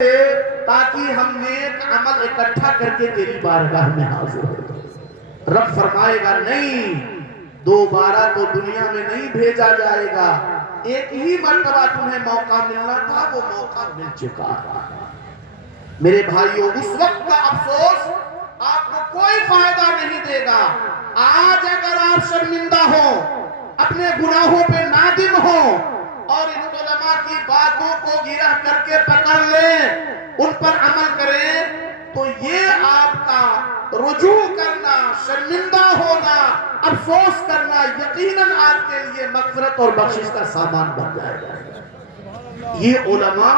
تاکہ ہم نیک عمل اکٹھا کر کے تیری بارگاہ میں حاضر ہو۔ رب فرمائے گا نہیں، دوبارہ تو دنیا میں نہیں بھیجا جائے گا، ایک ہی مرتبہ تمہیں موقع ملنا تھا، وہ موقع مل چکا ہے۔ میرے بھائیوں، اس وقت کا افسوس آپ کو کوئی فائدہ نہیں دے گا۔ آج اگر آپ شرمندہ ہو، اپنے گناہوں پہ نادم ہو اور ان علماء کی باتوں کو گرہ کر کے پکڑ لیں، ان پر عمل کریں، تو یہ آپ کا رجوع کرنا، شرمندہ ہونا، افسوس کرنا یقیناً آپ کے لیے مغفرت اور بخشش کا سامان بن جائے گا۔ یہ علماء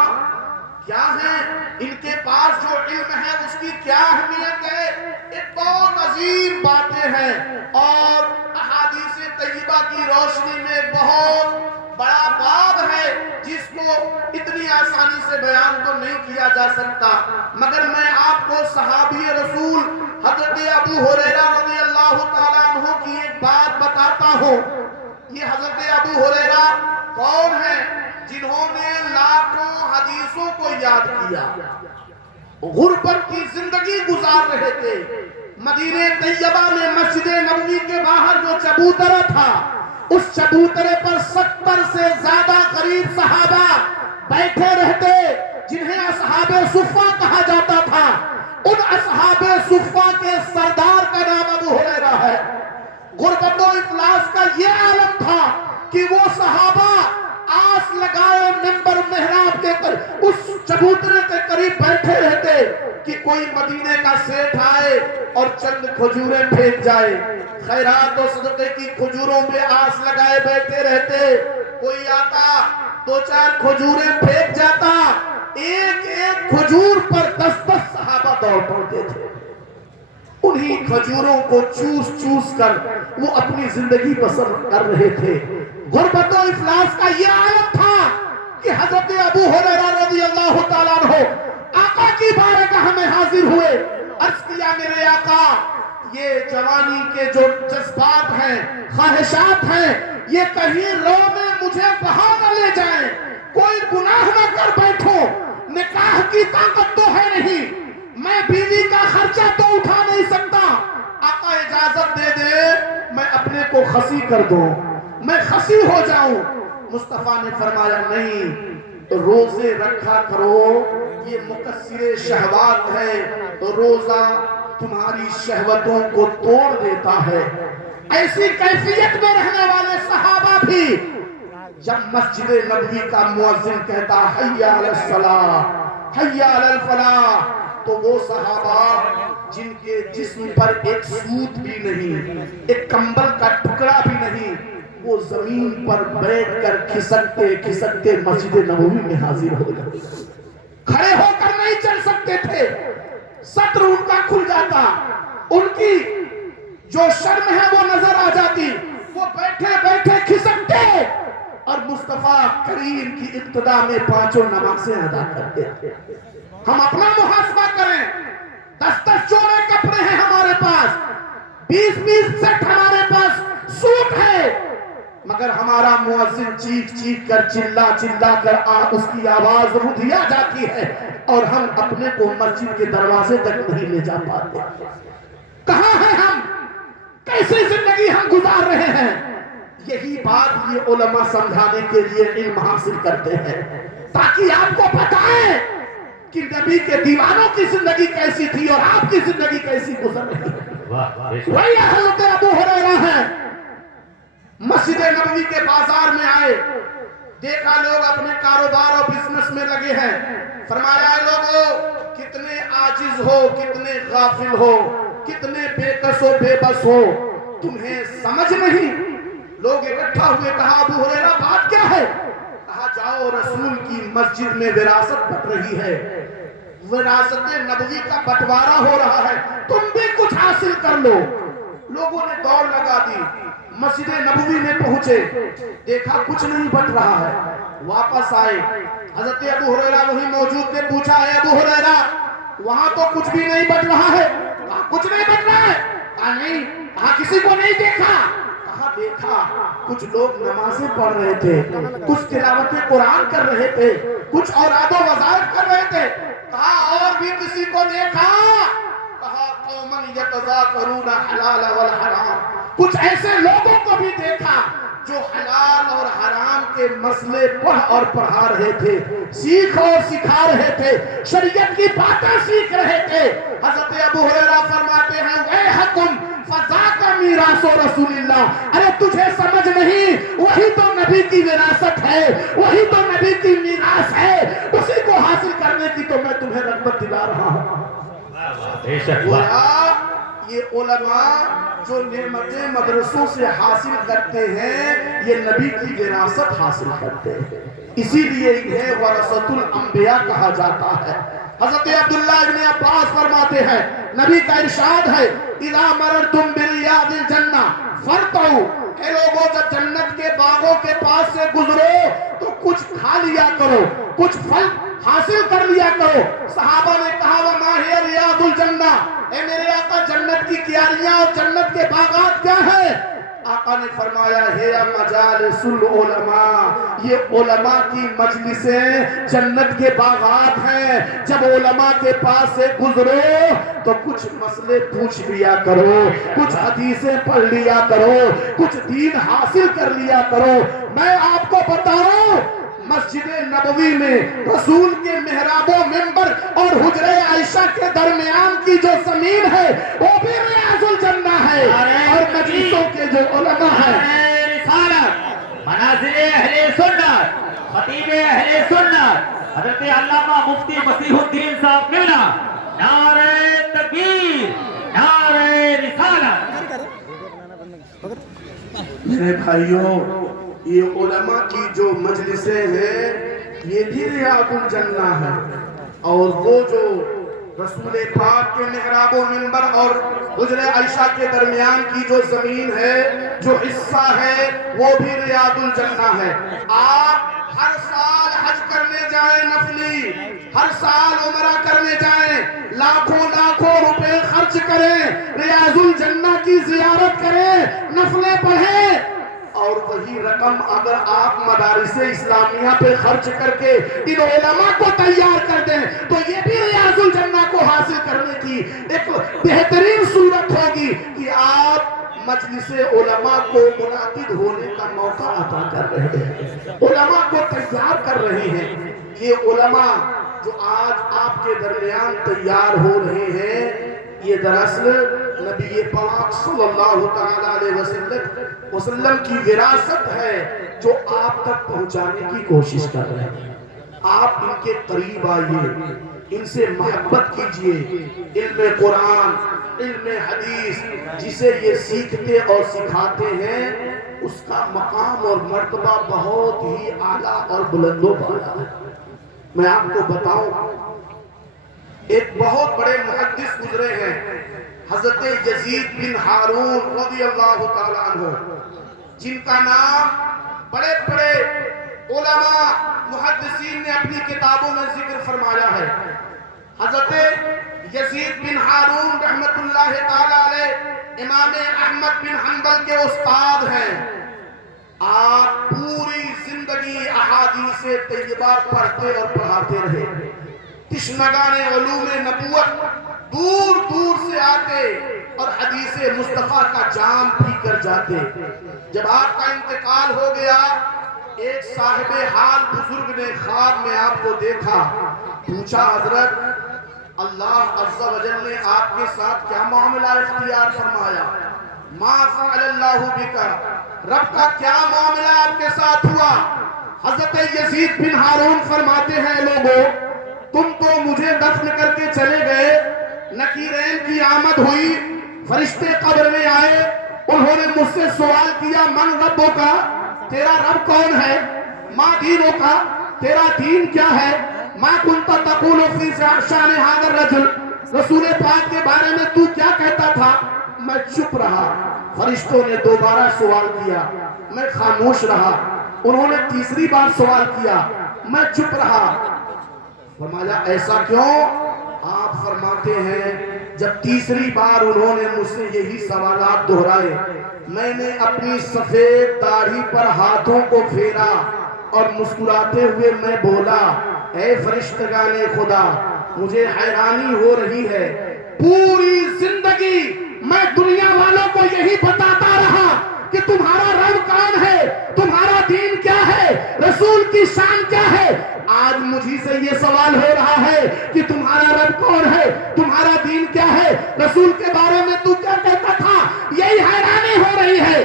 کیا ہیں؟ ان کے پاس جو علم ہے اس کی کیا اہمیت ہے؟ ایک بہت عظیم باتیں ہیں اور احادیث طیبہ کی روشنی میں بہت بڑا باب ہے جس کو اتنی آسانی سے بیان تو نہیں کیا جا سکتا، مگر میں آپ کو صحابی رسول حضرت ابو ہریرہ رضی اللہ تعالیٰ عنہ کی ایک بات بتاتا ہوں۔ یہ حضرت ابو ہریرہ کون ہیں؟ جنہوں نے لاکھوں حدیثوں کو یاد کیا، غربت کی زندگی گزار رہے تھے۔ مدینہ طیبہ میں مسجد نبوی کے باہر جو چبوترہ تھا، اس چبوترے پر 70 سے زیادہ غریب صحابہ بیٹھے رہتے، جنہیں اصحاب صفہ کہا جاتا تھا۔ ان اصحاب صفہ کے سردار کا نام ابو ہریرہ ہے۔ غربت و افلاس کا یہ عالم تھا کہ وہ صحابہ آس لگائے منبر محراب کے اس چبوترے کے قریب بیٹھے رہتے کہ کوئی مدینے کا سیٹھ آئے اور چند کھجوریں پھینک جائے۔ خیرات و صدقے کی کھجوروں پہ آس لگائے بیٹھے رہتے، کوئی آتا دو چار کھجوریں پھینک جاتا، ایک ایک کھجور پر 10 صحابہ دوڑ پڑتے تھے۔ انہی کھجوروں کو چوس چوس کر وہ اپنی زندگی بسر کر رہے تھے۔ غربت و افلاس کا یہ عالم تھا کہ حضرت ابو ہریرہ رضی اللہ تعالیٰ عنہ آقا کی بارگاہ میں حاضر ہوئے، عرض کیا میرے آقا، یہ جوانی کے جو جذبات ہیں، خواہشات ہیں، یہ کہیں رو میں مجھے بہا نہ لے جائیں، کوئی گناہ نہ کر بیٹھو، نکاح کی طاقت تو ہے نہیں، میں بیوی کا خرچہ تو اٹھا نہیں سکتا، آقا اجازت دے دے میں اپنے کو خسی کر دوں، میں خسی ہو جاؤں۔ مصطفیٰ نے فرمایا نہیں، روزے رکھا کرو، یہ مکسر شہوات ہے، روزہ تمہاری شہوتوں کو توڑ دیتا ہے۔ ایسی کیفیت میں رہنے والے صحابہ بھی جب مسجد نبوی کا مؤذن کہتا حی علی الصلاۃ حی علی الفلاح، تو وہ صحابہ جن کے جسم پر ایک سوت بھی نہیں، ایک کمبل کا ٹکڑا بھی نہیں، وہ زمین پر بیٹھ کر کھسکتے کھسکتے مسجد نبوی میں حاضر ہو جاتے، کھڑے ہو کر نہیں چل سکتے تھے، سطر ان کا کھل جاتا، ان کی جو شرم ہے وہ نظر آ جاتی، وہ بیٹھے بیٹھے کھسکتے اور مصطفیٰ کریم کی ابتدا میں 5 نمازیں ادا کرتے تھے۔ ہم اپنا محاسبہ کریں، 10 جوڑے کپڑے ہیں ہمارے پاس، 20 سیٹ ہمارے پاس سوٹ ہے، مگر ہمارا مؤذن چیخ چیخ کر چلا چلا کر اس کی آواز رودھیا جاتی ہے اور ہم اپنے کو مسجد کے دروازے تک نہیں لے جا پاتے۔ کہاں ہیں ہم؟ کیسی زندگی ہم گزار رہے ہیں؟ یہی بات یہ علماء سمجھانے کے لیے علم حاصل کرتے ہیں تاکہ آپ کو بتائیں کہ نبی کے دیوانوں کی زندگی کیسی تھی اور آپ کی زندگی کیسی گزر رہی ہے۔ وہی حضرت ابو ہریرہ ہیں، مسجد نبوی کے بازار میں آئے، دیکھا لوگ اپنے کاروبار اور بزنس میں لگے ہیں، فرمایا لوگو کتنے عاجز ہو، کتنے غافل ہو، کتنے بے کس و بے بس ہو، تمہیں سمجھ نہیں؟ لوگ اکٹھا ہوئے، کہا ابو ہریرہ بات کیا ہے؟ کہا جاؤ رسول کی مسجد میں وراثت بٹ رہی ہے، وراثت نبوی کا بٹوارہ ہو رہا ہے، تم بھی کچھ حاصل کر لو۔ لوگوں نے دوڑ لگا دی، مسجد نبوی میں پہنچے، دیکھا کچھ نہیں بٹ رہا ہے، واپس آئے، حضرت ابو ہریرہ وہی موجود نے پوچھا ہے ابو ہریرہ وہاں تو کچھ بھی نہیں بٹ رہا ہے؟ کہا کچھ نہیں بٹ رہا ہے؟ کہا نہیں۔ کہا کسی کو نہیں دیکھا؟ کہا دیکھا، کچھ لوگ نمازیں پڑھ رہے تھے، کچھ تلاوت قرآن کر رہے تھے، کچھ اوراد و وظائف کر رہے تھے، کبھی کسی کو دیکھا؟ کہا قومن یتذاکرون حلال والحرام، کچھ ایسے لوگوں کو بھی دیکھا جو حلال اور حرام کے مسئلے پڑھ اور پڑھا رہے تھے، سیکھ اور سکھا رہے تھے، شریعت کی باتیں سیکھ رہے تھے۔ حضرت ابو ہریرہ فرماتے ہیں ویحکم فذاک میراث رسول اللہ، ارے تجھے سمجھ نہیں، وہی تو نبی کی وراثت ہے، وہی تو نبی کی میراث ہے، اسی کو حاصل کرنے کی تو میں تمہیں رغبت دلا رہا ہوں۔ یہ علماء جو نعمتیں مدرسوں سے حاصل کرتے ہیں، یہ نبی کی وراثت حاصل کرتے ہیں، اسی لیے انہیں ورثۃ الانبیاء کہا جاتا ہے۔ حضرت عبداللہ ابن عباس فرماتے ہیں نبی کا ارشاد ہے اذا مررتم بریاض الجنہ فرتعوا، اے لوگوں جب جنت کے باغوں کے پاس سے گزرو تو کچھ کھا لیا کرو، کچھ پھل حاصل کر لیا کرو۔ صحابہ نے کہا وما ہی ریاض الجنہ، اے میرے آقا جنت کی کیاریاں اور جنت کے باغات کیا ہیں؟ آقا نے فرمایا ہے مجالس العلماء، یہ علماء کی مجلسیں جنت کے باغات ہیں۔ جب علماء کے پاس سے گزرو تو کچھ مسئلے پوچھ لیا کرو، کچھ حدیثیں پڑھ لیا کرو، کچھ دین حاصل کر لیا کرو۔ میں آپ کو بتاؤں مسجد نبوی میں رسول کے محراب و منبر اور حجرہ عائشہ کے درمیان کی جو زمین ہے وہ بھی ریاض الجنہ ہے، اور مجلسوں کے جو علماء ہیں رسالت منازل اہل سنت خطیب اہل سنت حضرت علامہ مفتی مسیح الدین صاحب ملا، نعرہ تکبیر، نعرہ رسالت۔ میرے بھائیوں، یہ علماء کی جو مجلسیں ہیں یہ بھی ریاض الجنہ ہے، اور وہ جو رسول پاک کے محراب و منبر اور حجرہ عائشہ کے درمیان کی جو زمین ہے، جو حصہ ہے، وہ بھی ریاض الجنہ ہے۔ آپ ہر سال حج کرنے جائیں نفلی، ہر سال عمرہ کرنے جائیں، لاکھوں لاکھوں روپے خرچ کریں، ریاض الجنہ کی زیارت کریں، نفلیں پڑھیں، اور وہی رقم اگر آپ مدارس اسلامیہ پہ خرچ کر کے ان علماء کو تیار کر دیں تو یہ بھی ریاض الجنہ کو حاصل کرنے کی ایک بہترین صورت ہوگی کہ آپ مجلس علماء کو منعقد ہونے کا موقع عطا کر رہے ہیں، علماء کو تیار کر رہے ہیں۔ یہ علماء جو آج آپ کے درمیان تیار ہو رہے ہیں، یہ دراصل نبی پاک صلی اللہ تعالیٰ علیہ وسلم کی وراثت ہے جو آپ تک پہنچانے کی کوشش کر رہے ہیں۔ آپ ان کے قریب آئیے، ان سے محبت کیجئے، علم قرآن، علم حدیث جسے یہ سیکھتے اور سکھاتے ہیں اس کا مقام اور مرتبہ بہت ہی اعلیٰ اور بلند و بالا ہے۔ میں آپ کو بتاؤں ایک بہت بڑے محدث گزرے ہیں حضرت یزید بن ہارون رضی اللہ تعالیٰ عنہ، جن کا نام بڑے بڑے علماء محدثین نے اپنی کتابوں میں ذکر فرمایا ہے۔ حضرت یزید بن ہارون رحمت اللہ تعالیٰ علیہ امام احمد بن حنبل کے استاد ہیں۔ آپ پوری زندگی احادیث طیبہ پڑھتے اور پڑھاتے رہے، تشنگان علوم نبوت دور دور سے آتے اور حدیث مصطفیٰ کا جام پی کر جاتے۔ جب آپ کا انتقال ہو گیا، ایک صاحب حال بزرگ نے خواب میں آپ کو دیکھا، پوچھا حضرت اللہ عز و جل نے آپ کے ساتھ کیا معاملہ اختیار فرمایا؟ ما فعل اللہ بکا، رب کا کیا معاملہ آپ کے ساتھ ہوا؟ حضرت یزید بن ہارون فرماتے ہیں لوگوں تم تو مجھے دفن کر کے چلے گئے، نکیرین کی آمد ہوئی، فرشتے قبر میں آئے، انہوں نے مجھ سے سوال کیا من ربوں کا، تیرا رب کون ہے؟ ما دینوں کا، تیرا دین کیا ہے؟ ما کنت تقول فی شان ھذا الرجل، رسول پاک کے بارے میں تو کیا کہتا تھا؟ میں چپ رہا۔ فرشتوں نے دوبارہ سوال کیا، میں خاموش رہا۔ انہوں نے تیسری بار سوال کیا، میں چپ رہا۔ فرمایا ایسا کیوں؟ آپ فرماتے ہیں جب تیسری بار انہوں نے مجھ سے یہی سوالات دہرائے، میں نے اپنی سفید داڑھی پر ہاتھوں کو پھیرا اور مسکراتے ہوئے میں بولا اے فرشتگان خدا، مجھے حیرانی ہو رہی ہے، پوری زندگی میں دنیا والوں کو یہی بتاتا رہا کہ تمہارا رب کون ہے، تمہارا دین کیا ہے، رسول کی شان کیا ہے۔ آج مجھے سے یہ سوال ہو رہا ہے کہ تمہارا رب کون ہے، تمہارا دین کیا ہے، رسول کے بارے میں تو کیا کہتا تھا، یہی حیرانی ہو رہی ہے۔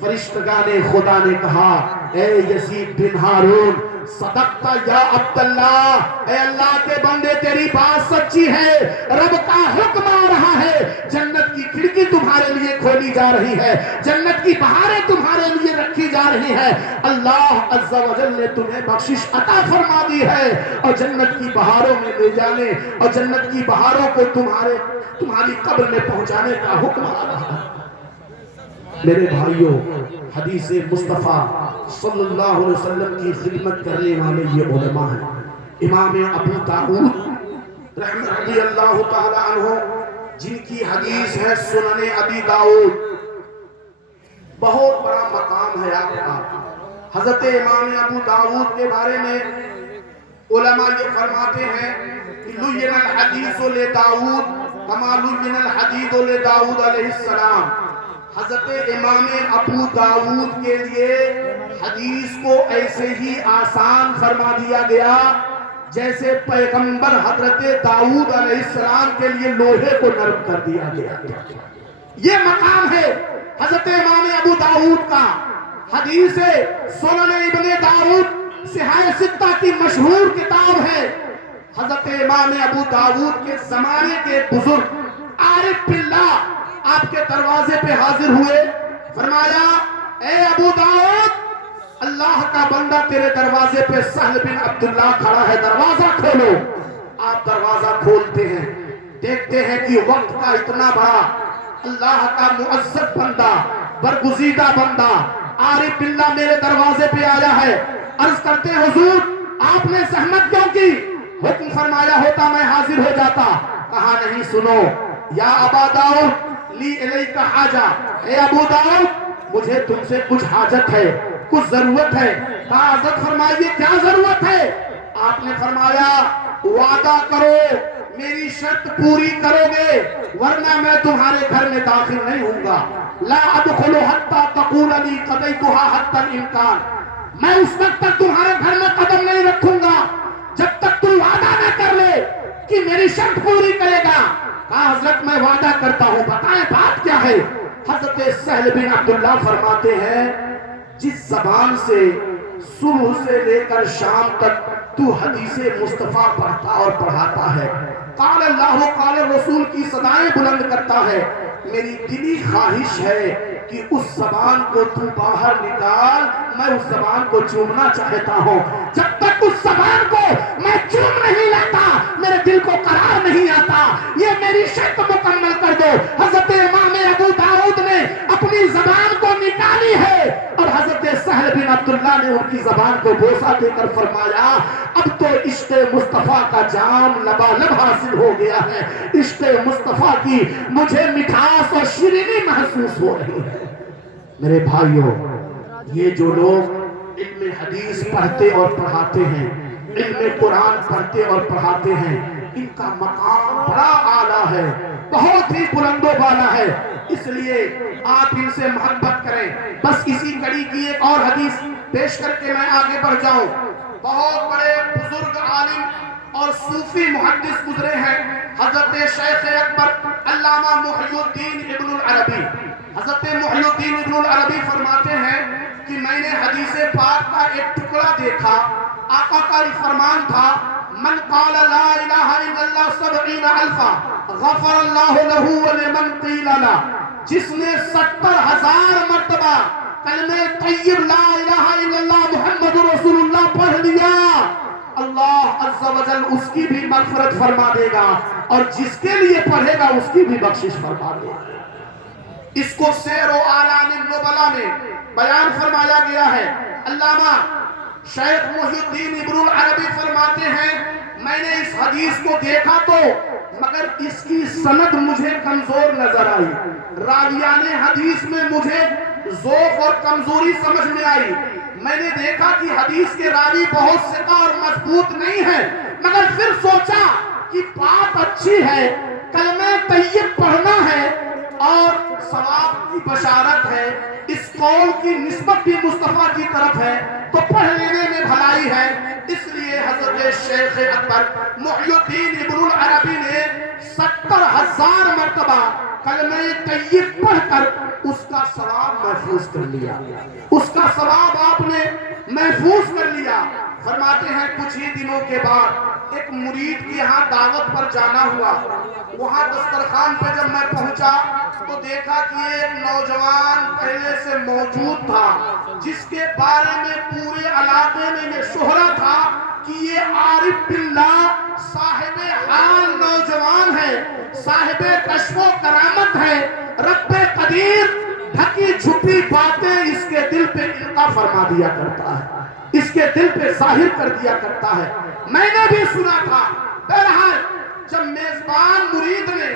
فرشتگان خدا نے کہا، اے یزید بن ہارون، صدقتا یا عبداللہ، اے اللہ کے بندے تیری بات سچی ہے، رب کا حکم آ رہا ہے، جنت کی کھڑکی تمہارے لیے کھولی جا رہی ہے، جنت کی بہاریں تمہارے لیے رکھی جا رہی ہے، اللہ عز و جل نے تمہیں بخشش عطا فرما دی ہے، اور جنت کی بہاروں میں لے جانے اور جنت کی بہاروں کو تمہاری قبر میں پہنچانے کا حکم آ رہا ہے۔ میرے بھائیوں، حدیث مصطفیٰ صلی اللہ علیہ وسلم کی خدمت کرنے والے یہ علماء ہیں۔ امام ابو داؤد رضی اللہ تعالی عنہ، جن کی حدیث ہے سنن ابی داؤد، بہت بڑا مقام ہے آپ کا۔ حضرت امام ابو داؤد کے بارے میں علماء یہ فرماتے ہیں کہ لُیِّنَ الْحَدِیثُ لِدَاؤد کما لُیِّنَ الْحَدِیدُ لِدَاؤد علیہ السلام۔ حضرت امام ابو داؤد کے لیے حدیث کو ایسے ہی آسان فرما دیا گیا جیسے پیغمبر حضرت داؤد علیہ السلام کے لیے لوہے کو نرم کر دیا گیا۔ یہ مقام ہے حضرت امام ابو داؤد کا۔ حدیث سنن ابن داؤد صحاح ستہ کی مشہور کتاب ہے۔ حضرت امام ابو داؤد کے زمانے کے بزرگ عارف باللہ آپ کے دروازے پہ حاضر ہوئے، فرمایا اے ابو داؤد، اللہ کا بندہ تیرے دروازے پہ سہل بن عبداللہ کھڑا ہے، دروازہ کھولو۔ آپ دروازہ کھولتے ہیں، دیکھتے ہیں کہ وقت کا اتنا بڑا اللہ کا معزز بندہ، برگزیدہ بندہ عارف باللہ میرے دروازے پہ آیا ہے۔ عرض کرتے ہیں حضور آپ نے زحمت کیوں کی؟ حکم فرمایا ہوتا میں حاضر ہو جاتا۔ کہا نہیں، سنو، یا ابا داؤد لی الیک حاجہ، اے ابو داؤد مجھے تم سے کچھ حاجت ہے، کچھ ضرورت ہے۔ کہا حضرت فرمائیے کیا ضرورت ہے؟ آپ نے فرمایا وعدہ کرو میری شرط پوری کرو گے ورنہ میں تمہارے گھر میں داخل نہیں ہوں گا۔ لا ادخل حتی تقول لی قضیتها حتی الامکان، میں اس وقت تک تمہارے گھر میں قدم نہیں رکھوں گا جب تک تم وعدہ نہ کر لے کہ میری شرط پوری کرے گا۔ کہا حضرت میں وعدہ کرتا ہوں، بتائیں بات کیا ہے؟ حضرت سہل بن عبداللہ فرماتے ہیں جس زبان سے صبح سے لے کر شام تک تو حدیث مصطفیٰ پڑھتا اور پڑھاتا ہے، قال اللہ قال رسول کی صدائیں بلند کرتا ہے، میری دلی خواہش ہے کہ اس زبان کو تو باہر نکال، میں اس زبان کو چومنا چاہتا ہوں۔ جب تک اس زبان کو میں چوم نہیں لیتا میرے دل کو قرار نہیں آتا، یہ میری شرط مکمل کر دو۔ حضرت امام ابو داؤد نے اپنی زبان کو نکالی ہے اور حضرت سہل بن عبداللہ نے ان کی زبان کو بوسہ دے کر فرمایا اب تو عشق مصطفیٰ کا جام لبالب حاصل ہو گیا ہے، عشق مصطفیٰ کی مجھے مٹھاس اور شیرینی محسوس ہو رہی ہے۔ میرے بھائیوں، یہ جو لوگ علم حدیث پڑھتے اور پڑھاتے ہیں، علم قرآن پڑھتے اور پڑھاتے ہیں، ان کا مقام بڑا اعلیٰ ہے، بہت ہی بلند و بالا ہے، اس لیے آپ ان سے محبت کریں۔ بس اسی کڑی کی ایک اور حدیث پیش کر کے میں آگے بڑھ جاؤں۔ بہت بڑے بزرگ عالم اور صوفی محدث گزرے ہیں، حضرت شیخ اکبر علامہ محی الدین ابن العربی۔ حضرت محی الدین ابن العربی فرماتے ہیں کہ میں نے حدیث پاک کا ایک ٹکڑا دیکھا، آقا کا فرمان تھا من قال لا الہ الا اللہ 70,000 غفر اللہ لہ ولمن قیل لا، جس نے 70,000 مرتبہ کلمہ طیب لا الہ الا اللہ محمد رسول اللہ پڑھ لیا، اللہ عز و جل اس کی بھی مغفرت فرما دے گا اور جس کے لیے پڑھے گا اس کی بھی بخشش فرما دے گا۔ اس کو سیر و اعلام النبلا میں بیان فرمایا گیا ہے۔ علامہ شیخ محی الدین ابن العربی فرماتے ہیں میں نے اس حدیث کو دیکھا تو مگر اس کی سند مجھے کمزور نظر آئی، راویان حدیث میں مجھے ضعف اور کمزوری سمجھ میں آئی۔ میں نے دیکھا کہ حدیث کے راوی بہت ثقہ اور مضبوط نہیں ہیں، مگر پھر سوچا کہ بات اچھی ہے، کلمہ طیب پڑھنا ہے اور ثواب کی بشارت ہے، اس قول کی نسبت بھی مصطفیٰ کی طرف ہے تو پڑھ لینے میں بھلائی ہے۔ اس لیے حضرت شیخ اکبر محی الدین ابن العربی نے 70,000 مرتبہ کلمہ طیب پڑھ کر اس کا ثواب محفوظ کر لیا، اس کا ثواب آپ نے محفوظ کر لیا۔ فرماتے ہیں کچھ ہی دنوں کے بعد ایک مرید کے ہاں دعوت پر جانا ہوا، وہاں دسترخوان پہ جب میں پہنچا تو دیکھا کہ ایک نوجوان پہلے سے موجود تھا جس کے بارے میں پورے علاقے میں یہ شہرت تھا کہ یہ عارف باللہ صاحب حال نوجوان ہے، صاحب کشف و کرامت ہے، رب قدیر ڈھکی چھپی باتیں اس کے دل پہ القا فرما دیا کرتا ہے، اس کے دل پہ ظاہر کر دیا کرتا ہے۔ میں نے بھی سنا تھا۔ بہرحال جب میزبان مرید نے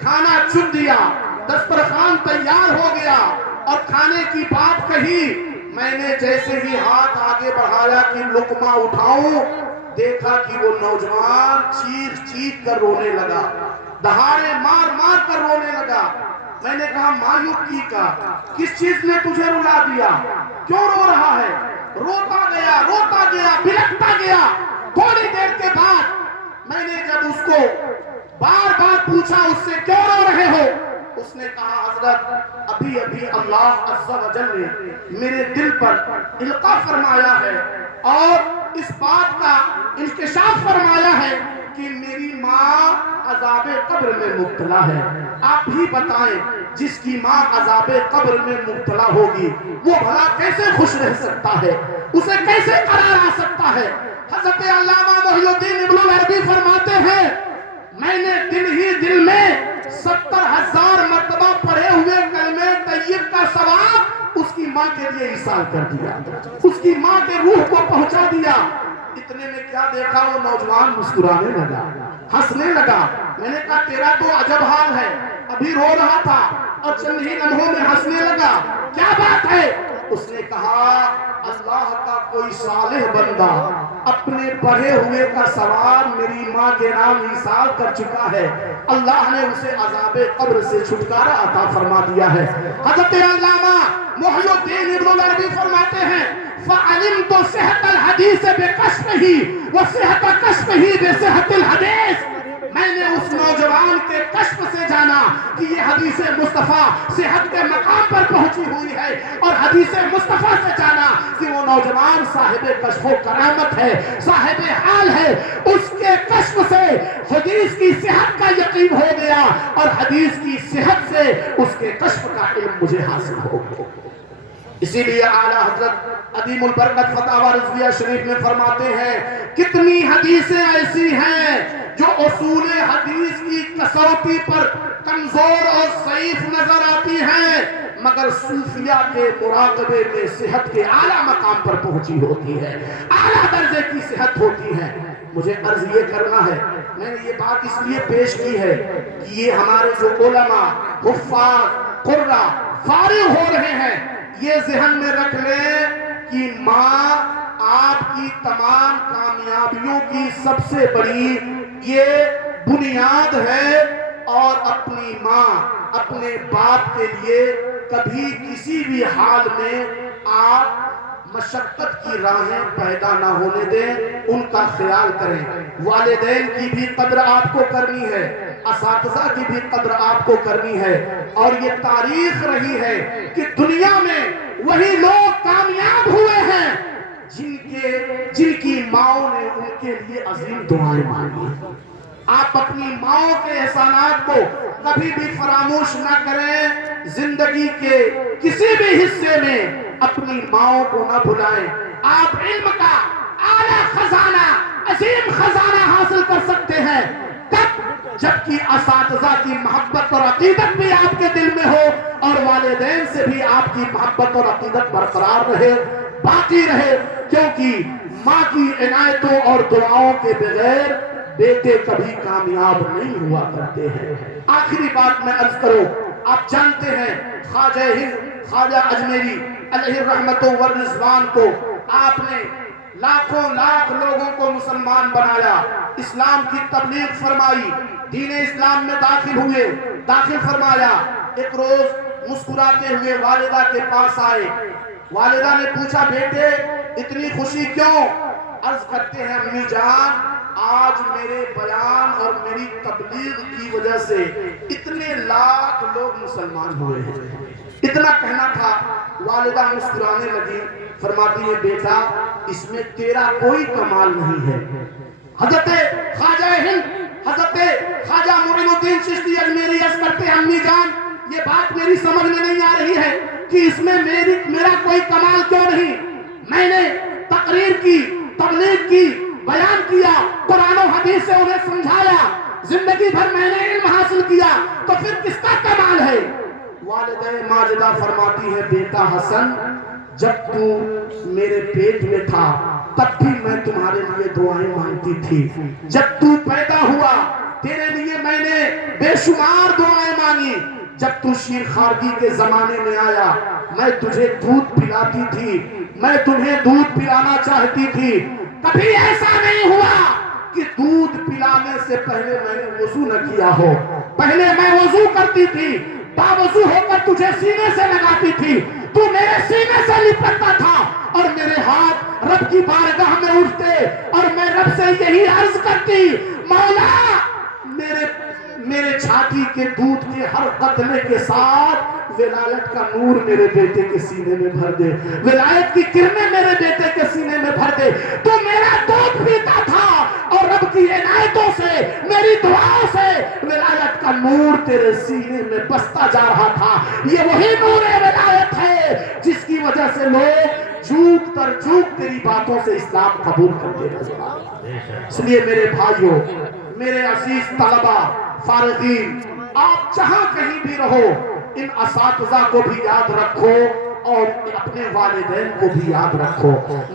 کھانا چن دیا، دسترخوان تیار ہو گیا اور کھانے کی بات کہی، میں نے جیسے ہی ہاتھ آگے بڑھایا کہ لقمہ اٹھاؤں، دیکھا کہ وہ نوجوان چیخ چیخ کر رونے لگا، دہاڑے مار مار کر رونے لگا۔ میں نے کہا مایوکی کا کس چیز نے تجھے رلا دیا، کیوں رو رہا ہے؟ روتا گیا بلکتا گیا۔ تھوڑی دیر کے بعد میں نے جب اس کو بار بار پوچھا اس سے کیوں رو رہے ہو، اس نے کہا حضرت ابھی اللہ عز و جل نے میرے دل پر القا فرمایا ہے اور اس بات کا انکشاف فرمایا ہے کہ میری ماں عذاب قبر میں مبتلا ہے۔ آپ ہی بتائیں جس کی ماں عذاب قبر میں مبتلا ہوگی وہ بھلا کیسے خوش رہ سکتا ہے، اسے کیسے قرار آ سکتا ہے؟ حضرت علامہ محی الدین ابن العربی فرماتے ہیں میں نے دل میں 70,000 مرتبہ پڑھے ہوئے کلمہ طیب کا ثواب اس کی ماں کے لیے ایصال کر دیا، اس کی ماں کے روح کو پہنچا دیا۔ اتنے میں کیا دیکھا، وہ نوجوان مسکرانے لگا، ہنسنے لگا۔ میں نے کہا تیرا تو عجب حال ہے، ابھی رو رہا تھا اور چند ہی لمحوں میں ہنسنے لگا، کیا بات ہے؟ اس نے کہا اللہ کا کوئی صالح بندہ اپنے پڑھے ہوئے کا ثواب میری ماں کے نام ایصال کر چکا ہے، اللہ نے اسے عذاب قبر سے چھٹکارا عطا فرما دیا ہے۔ حضرت علامہ محی الدین ابن العربی فرماتے ہیں فَعَلِمْتُ صِحَةَ الْحَدِيثِ بِقَشْفِهِ وَصِحَةَ قَشْفِهِ بِصِحَةِ الْحَدِيثِ۔ میں نے اس نوجوان کے کشف سے جانا کہ یہ حدیث مصطفیٰ صحت کے مقام پر پہنچی ہوئی ہے، اور حدیث مصطفیٰ سے جانا کہ وہ نوجوان صاحب کشف و کرامت ہے، صاحب حال ہے۔ اس کے کشف سے حدیث کی صحت کا یقین ہو گیا اور حدیث کی صحت سے اس کے کشف کا علم مجھے حاصل ہو گیا۔ اسی لیے اعلیٰ حضرت عظیم البرکت فتاوی رضویہ شریف میں فرماتے ہیں کتنی حدیثیں ایسی ہیں جو اصول حدیث کی کسوٹی پر کمزور اور ضعیف نظر آتی ہیں، مگر صوفیہ کے مراقبے میں صحت کے اعلیٰ مقام پر پہنچی ہوتی ہے، اعلیٰ درجے کی صحت ہوتی ہے۔ مجھے عرض یہ کرنا ہے، میں نے یہ بات اس لیے پیش کی ہے کہ یہ ہمارے جو علماء، حفاظ، قراء فارغ ہو رہے ہیں، یہ ذہن میں رکھ لیں کہ ماں آپ کی تمام کامیابیوں کی سب سے بڑی یہ بنیاد ہے، اور اپنی ماں اپنے باپ کے لیے کبھی کسی بھی حال میں آپ مشقت کی راہیں پیدا نہ ہونے دیں، ان کا خیال کریں۔ والدین کی بھی قدر آپ کو کرنی ہے، اساتذہ کی بھی قدر آپ کو کرنی ہے، اور یہ تاریخ رہی ہے کہ دنیا میں وہی لوگ کامیاب ہوئے ہیں جن کی ماؤں نے ان کے لیے عظیم دعائیں مانگی۔ آپ اپنی ماؤں کے احسانات کو کبھی بھی فراموش نہ کریں، زندگی کے کسی بھی حصے میں اپنی ماؤں کو نہ بھلائیں۔ آپ علم کا اعلیٰ خزانہ، عظیم خزانہ حاصل کر سکتے ہیں تب جبکہ اساتذہ کی محبت اور عقیدت بھی آپ کے دل میں ہو، اور والدین سے بھی آپ کی محبت اور عقیدت برقرار رہے، باقی رہے، کیونکہ ماں کی عنایتوں اور دعاؤں کے بغیر بیٹے کبھی کامیاب نہیں ہوا کرتے ہیں۔ آخری بات میں عرض کروں، آپ جانتے ہیں خواجہ ہند خواجہ اجمیری علیہ الرحمت والرضوان کو آپ نے لاکھوں لاکھ لوگوں کو مسلمان بنایا، اسلام کی تبلیغ فرمائی، دین اسلام میں داخل فرمایا۔ ایک روز مسکراتے ہوئے والدہ کے پاس آئے، والدہ نے پوچھا بیٹے اتنی خوشی کیوں؟ عرض کرتے ہیں امی جان آج میرے بیان اور میری تبلیغ کی وجہ سے اتنے لاکھ لوگ مسلمان ہوئے ہیں، اتنا کہنا تھا۔ والدہ مسکرانے لگی، فرماتی ہے بیٹا اس میں تیرا کوئی کمال نہیں ہے۔ حضرت خواجہ ہند حضرت خواجہ معین الدین چشتی اجمیری عرض کرتے ہیں امی جان یہ بات میری سمجھ میں نہیں آ رہی ہے کہ اس میں میرا کوئی کمال کیوں نہیں؟ میں نے تقریر کی، تبلیغ کی، بیان کیا، قرآن و حدیث سے انہیں سمجھایا، زندگی بھر میں نے علم حاصل کیا، تو پھر کس کا کمال ہے؟ والدہ ماجدہ فرماتی ہے بیٹا حسن جب تو میرے پیٹ میں تھا تب بھی میں تمہارے لیے دعائیں مانگتی تھی، جب تو پیدا ہوا تیرے لیے میں نے بے شمار دعائیں مانگی، جب تو شیر خارگی کے زمانے میں آیا میں تجھے دودھ پلاتی تھی، میں تمہیں دودھ پلانا چاہتی تھی، کبھی ایسا نہیں ہوا کہ دودھ پلانے سے پہلے میں نے وضو نہ کیا ہو، پہلے میں وضو کرتی تھی، باوضو ہو کر تجھے سینے سے لگاتی تھی، تو میرے سینے سے لپٹتا تھا اور میرے ہاتھ رب کی بارگاہ میں اٹھتے اور میں رب سے یہی عرض کرتی مولا میرے چھاتی کے دودھ کے ہر قطرے کے ساتھ ولایت کا نور میرے بیٹے کے سینے میں بھر دے، ولایت کی کرنیں میرے بیٹے کے سینے میں بھر دے۔ تو میرا دودھ پیتا تھا اور رب کی عنایتوں سے میری دعاؤں سے ولایت کا نور تیرے سینے میں بستا جا رہا تھا۔ یہ وہی نور ولایت ہے جس کی وجہ سے لوگ جھوک تر جھوک تیری باتوں سے اسلام قبول کرتے ہیں۔ اس لیے میرے بھائیوں، میرے عزیز طلبہ، فارغین، آپ جہاں کہیں بھی رہو ان اساتذہ کو بھی یاد رکھو اور اپنے والدین کو بھی یاد رکھو۔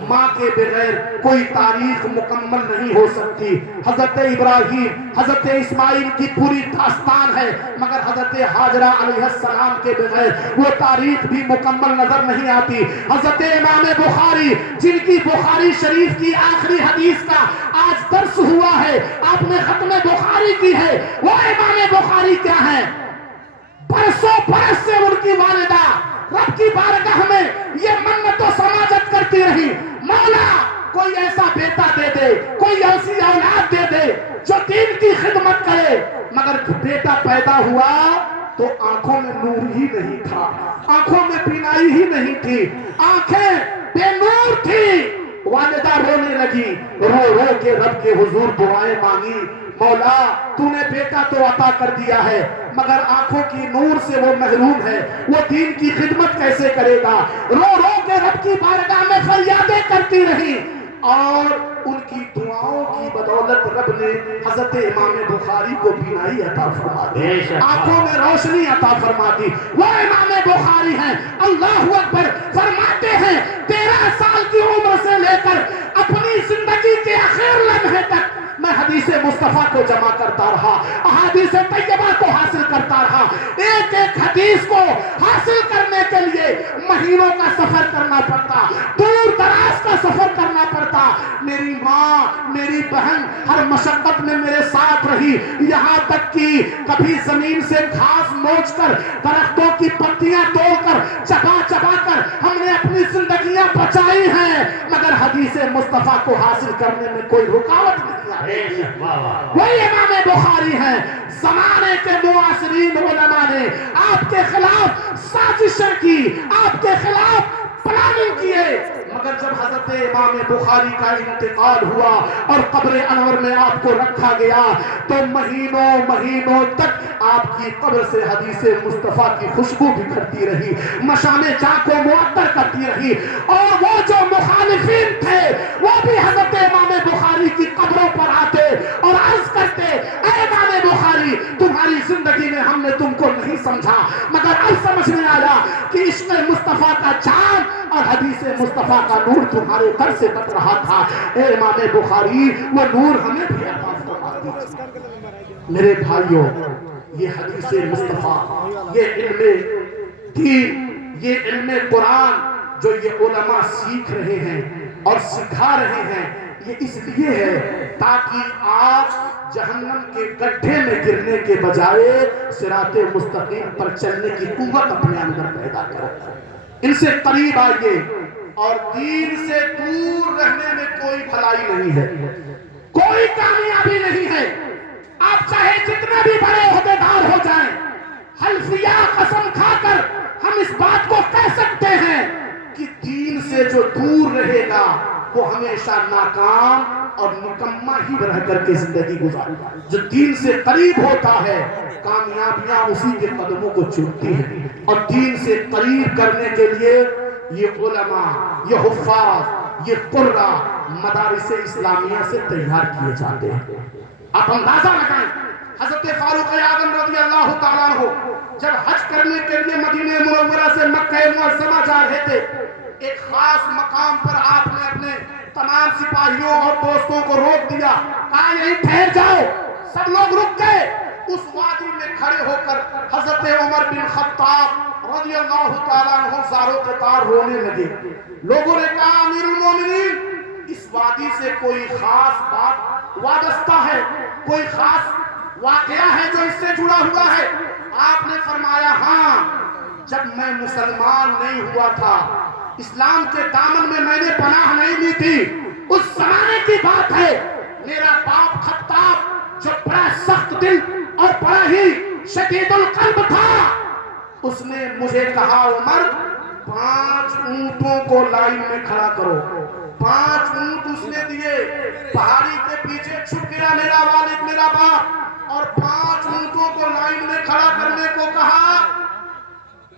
ماں کے بغیر کوئی تاریخ مکمل نہیں ہو سکتی۔ حضرت ابراہیم، حضرت اسماعیل کی پوری داستان ہے مگر حضرت ہاجرہ علیہ السلام کے بغیر وہ تاریخ بھی مکمل نظر نہیں آتی۔ حضرت امام بخاری جن کی بخاری شریف کی آخری حدیث کا آج درس ہوا ہے، آپ نے ختم بخاری کی ہے، وہ امام بخاری کیا ہے؟ برسوں برس سے ان کی والدہ رب کی بارگاہ میں یہ منت و سماجت کرتی رہی مولا کوئی ایسا بیٹا دے دے، کوئی ایسی اولاد دے دے جو دین کی خدمت کرے، مگر بیٹا پیدا ہوا تو آنکھوں میں نور ہی نہیں تھا، آنکھوں میں بینائی ہی نہیں تھی، آنکھیں بے نور تھی۔ والدہ رونے لگی، رو رو کے رب کے حضور دعائیں مانگی، مولا تو نے بیٹا تو عطا کر دیا ہے مگر آنکھوں کی نور سے وہ محروم ہے، وہ دین کی خدمت کیسے کرے گا؟ رو رو کے رب کی بارگاہ میں فریادیں کرتی رہی اور ان کی دعاؤں کی بدولت رب نے حضرت امام بخاری کو بینائی عطا فرما دی، آنکھوں میں روشنی عطا فرما دی۔ وہ امام بخاری ہیں، اللہ اکبر، فرماتے ہیں 13 سال کی عمر سے لے کر اپنی زندگی کے آخر لمحے تک میں حدیث مصطفیٰ کو جمع کرتا رہا، احادیث طیبہ کو حاصل کرتا رہا، ایک ایک حدیث کو حاصل کرنے کے لیے مہینوں کا سفر کرنا پڑتا، دور دراز کا سفر کرنا پڑتا۔ میری ماں، میری بہن ہر مشقت میں میرے ساتھ رہی، یہاں تک کہ کبھی زمین سے گھاس نوچ کر، درختوں کی پتیاں توڑ کر، چبا چبا کر ہم نے اپنی زندگیاں بچائی ہیں مگر حدیث مصطفیٰ کو حاصل کرنے میں کوئی رکاوٹ نہیں آئی۔ وہی امام بخاری ہیں، زمانے کے معاصرین علماء نے آپ کے خلاف سازشیں کی، آپ کے خلاف پلاننگ کیے مگر جب حضرت امام بخاری کا انتقال ہوا اور قبر انور میں آپ کو رکھا گیا تو مہینوں تک آپ کی قبر سے حدیث مصطفیٰ کی خوشبو بھی کرتی رہی، مشام جاں کو معطر کرتی رہی، اور وہ جو مخالفین تھے وہ بھی حضرت امام بخاری کی قبروں پر آتے اور عرض کرتے اے امام بخاری تمہاری زندگی میں ہم نے تم کو نہیں سمجھا مگر اب سمجھ میں آیا کہ عشق مصطفیٰ کا چاند اور حدیث مصطفیٰ کا نور تمہارے در سے بت رہا تھا۔ اے امام بخاری وہ نور ہمیں بھی عطا فرما دیجیے۔ میرے بھائیوں، یہ حدیث مصطفیٰ، یہ علم دین، یہ علم قرآن جو یہ علماء سیکھ رہے ہیں اور سکھا رہے ہیں، یہ اس لیے ہے تاکہ آپ جہنم کے گڈھے میں گرنے کے بجائے صراط مستقیم پر چلنے کی قوت اپنے اندر پیدا کریں. ان سے قریب آئیے اور دین سے دور رہنے میں کوئی بھلائی نہیں ہے, کوئی کامیابی نہیں ہے. آپ چاہے جتنے بھی بڑے عہدیدار ہو جائیں, حلفیہ قسم کھا کر ہم اس بات کو کہہ سکتے ہیں کہ دین سے جو دور رہے گا وہ ہمیشہ ناکام اور نکما ہی رہ کر کے زندگی گزارے گا. جو دین سے قریب ہوتا ہے کامیابیاں اسی کے قدموں کو چومتی ہیں. اور دین سے قریب کرنے کے لیے یہ علماء, یہ حفاظ, یہ قرہ مدارس اسلامیہ سے تیار کیے جاتے ہیں. آپ اندازہ لگائیں, حضرت فاروق اعظم رضی اللہ تعالیٰ عنہ جب حج کرنے کے لیے مدینہ منورہ سے مکہ معظمہ جا رہے تھے, ایک خاص مقام پر آپ نے اپنے تمام سپاہیوں اور دوستوں کو روک دیا, کہا یہیں ٹھہر جاؤ. سب لوگ رک گئے. اس وادی میں کھڑے ہو کر حضرت عمر بن خطاب رضی اللہ تعالیٰ عنہ زاروں کے تار رونے لگے. لوگوں نے کہا امیر المومنین, اس وادی سے کوئی خاص بات وابستہ ہے, کوئی خاص واقعہ ہے جو اس سے جڑا ہوا ہے؟ آپ نے فرمایا ہاں, جب میں مسلمان نہیں ہوا تھا, اسلام کے دامن میں نے پناہ نہیں لی تھی, اس زمانے کی بات ہے. میرا باپ خطاب جو بڑا سخت دل اور بڑا ہی شدید القلب تھا, اس نے مجھے کہا عمر 5 اونٹوں کو لائن میں کھڑا کرو. 5 اونٹ اس نے دیے, پہاڑی کے پیچھے چھپ گیا میرا والد میرا باپ, اور 5 اونٹوں کو لائن میں کھڑا کرنے کو کہا.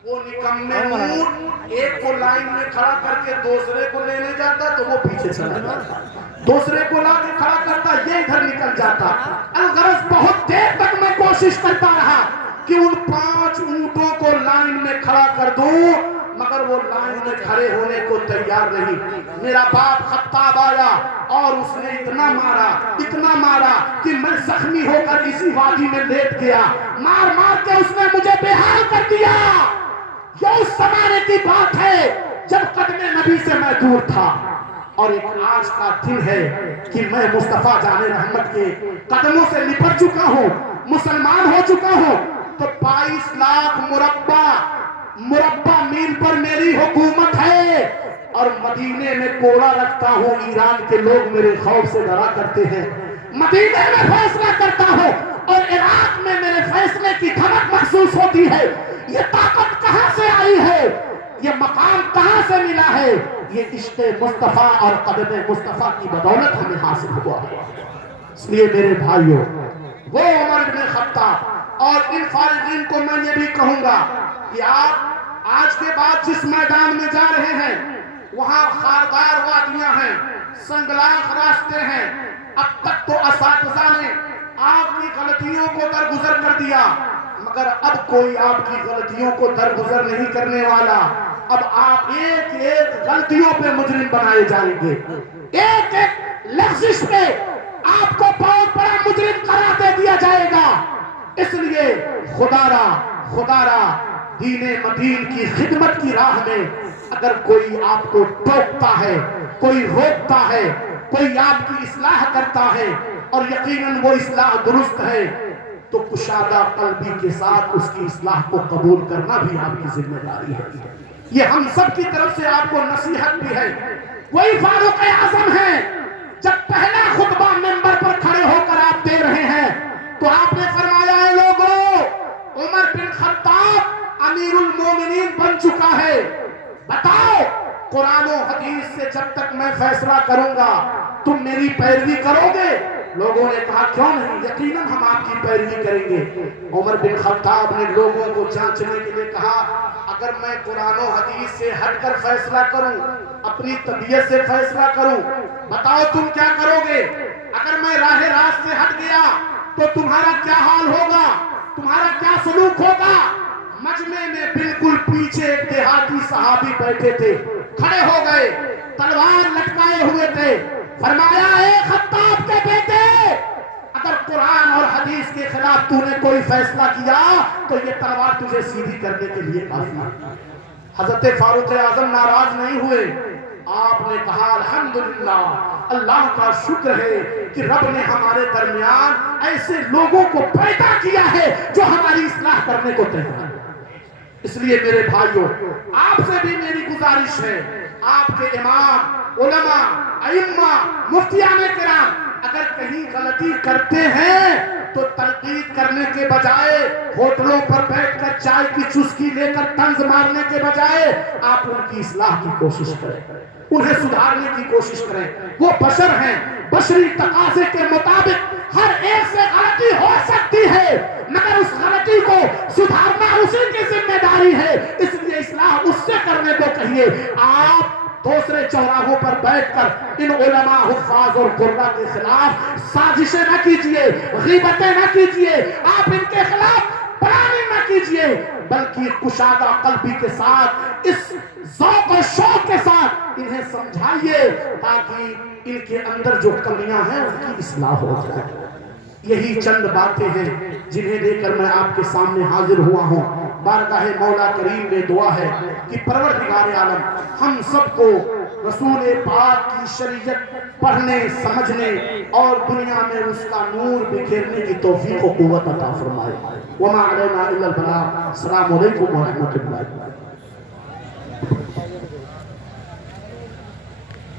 وہ نکمے اونٹ ایک کو لائن میں کھڑا کر کے دوسرے کو لینے جاتا تو وہ پیچھے چلا جاتا, دوسرے کو لا کے کھڑا کرتا یہ ادھر نکل جاتا. الغرض بہت دیر تک میں کوشش کرتا رہا کہ ان 5 اونٹوں کو لائن میں کھڑا کر دوں, مگر وہ لائن میں کھڑے ہونے کو تیار نہیں. میرا باپ خطاب آیا اور اس نے اتنا مارا کہ میں زخمی ہو کر اسی وادی میں لیٹ گیا. مار مار کے اس نے مجھے بے حال کر دیا. یہ اس زمانے کی بات ہے جب قدم نبی سے میں دور تھا. اور ایک آج کا دن ہے کہ میں مصطفیٰ جان رحمت کے قدموں سے لپٹ چکا ہوں, مسلمان ہو چکا ہوں. تو 22 لاکھ مربع میل پر میری حکومت ہے, اور مدینے میں کوڑا رکھتا ہوں. ایران کے لوگ میرے خوف سے ڈرا کرتے ہیں. مدینے میں فیصلہ کرتا ہوں اور عراق میں میرے فیصلے کی دھمک محسوس ہوتی ہے. یہ طاقت کہاں سے آئی ہے, یہ مقام کہاں سے ملا ہے؟ یہ عشق مصطفیٰ اور قدم مصطفیٰ کی بدولت ہمیں حاصل ہوا ہے. اس لیے میرے بھائیوں, وہ عمر بن خطاب اور ان فارغین کو میں یہ بھی کہوں گا کہ آپ آج کے بعد جس میدان میں جا رہے ہیں وہاں خاردار وادیاں ہیں, سنگلاخ راستے ہیں. اب تک تو اساتذہ نے آپ کی غلطیوں کو درگزر کر دیا, مگر اب کوئی آپ کی غلطیوں کو درگزر نہیں کرنے والا. اب آپ ایک ایک غلطیوں پہ مجرم بنائے جائیں گے, ایک ایک لغزش پہ آپ کو بہت بڑا مجرم قرار دے دیا جائے گا. اس لیے خدا را دین مدین کی خدمت کی راہ میں اگر کوئی آپ کو ٹوکتا ہے, کوئی روکتا ہے, کوئی آپ کی اصلاح کرتا ہے اور یقیناً وہ اصلاح درست ہے, تو کشادہ قلبی کے ساتھ اس کی اصلاح کو قبول کرنا بھی آپ کی ذمہ داری ہے. یہ ہم سب کی طرف سے آپ کو نصیحت بھی ہے. وہی فاروق اعظم ہے, جب پہلا خطبہ منبر پر کھڑے ہو کر آپ دے رہے ہیں تو آپ نے فرمایا ہے لوگوں, عمر بن خطاب امیر المومنین بن چکا ہے. بتاؤ قرآن و حدیث سے جب تک میں فیصلہ کروں گا تم میری پیروی کرو گے؟ لوگوں نے کہا کیوں نہیں, یقیناً ہم آپ کی پیروی کریں گے. عمر بن خطاب نے لوگوں کو جانچنے کے لیے کہا اگر میں قرآن و حدیث سے ہٹ کر فیصلہ کروں, اپنی طبیعت سے فیصلہ کروں, بتاؤ تم کیا کرو گے؟ اگر میں راہ راست سے ہٹ گیا تو تمہارا کیا حال ہوگا, تمہارا کیا سلوک ہوگا؟ مجمع میں بالکل پیچھے ایک دیہاتی صحابی بیٹھے تھے, کھڑے ہو گئے, تلوار لٹکائے ہوئے تھے. فرمایا اے خطاب کے بیٹے, اگر قرآن اور حدیث کے خلاف تو نے کوئی فیصلہ کیا تو یہ تلوار تجھے سیدھی کرنے کے لیے کافی ہے. حضرت فاروق اعظم ناراض نہیں ہوئے, آپ نے کہا الحمدللہ اللہ کا شکر ہے کہ رب نے ہمارے درمیان ایسے لوگوں کو پیدا کیا ہے جو ہماری اصلاح کرنے کو تیار ہے۔ اس لیے میرے بھائیوں، آپ سے بھی میری گزارش ہے، آپ کے امام، علماء، ائمہ، مفتیان کرام اگر کہیں غلطی کرتے ہیں تو تنقید کرنے کے بجائے، ہوٹلوں پر بیٹھ کر چائے کی چسکی لے کر طنز مارنے کے بجائے آپ ان کی اصلاح کی کوشش کریں، انہیں سدھارنے کی کوشش کریں۔ وہ بشر ہیں، بشری تقاضے کے مطابق ہر ایک سے غلطی ہو سکتی ہے، مگر اس غلطی کو سدھارنا اسی کی ذمہ داری ہے، اس لیے اصلاح اس سے کرنے کو کہیے۔ آپ دوسرے چوراہوں پر بیٹھ کر ان علماء، حفاظ اور قراء کے خلاف سازشیں نہ کیجئے، غیبتیں نہ کیجئے، آپ ان کے خلاف پلاننگ نہ کیجئے، بلکہ کشادہ قلبی کے ساتھ، اس ذوق و شوق کے ساتھ انہیں سمجھائیے تاکہ ان کے اندر جو کمیاں ہیں ان کی اصلاح ہو جائے۔ یہی چند باتیں ہیں جنہیں لے کر میں آپ کے سامنے حاضر ہوا ہوں۔ بارگاہ مولا کریم میں دعا ہے کہ پروردگار عالم ہم سب کو رسول پاک کی شریعت پڑھنے، سمجھنے اور دنیا میں اس کا نور بکھیرنے کی توفیق و قوت عطا فرمائے۔ وما علینا الا البلاغ۔ السلام علیکم ورحمۃ اللہ۔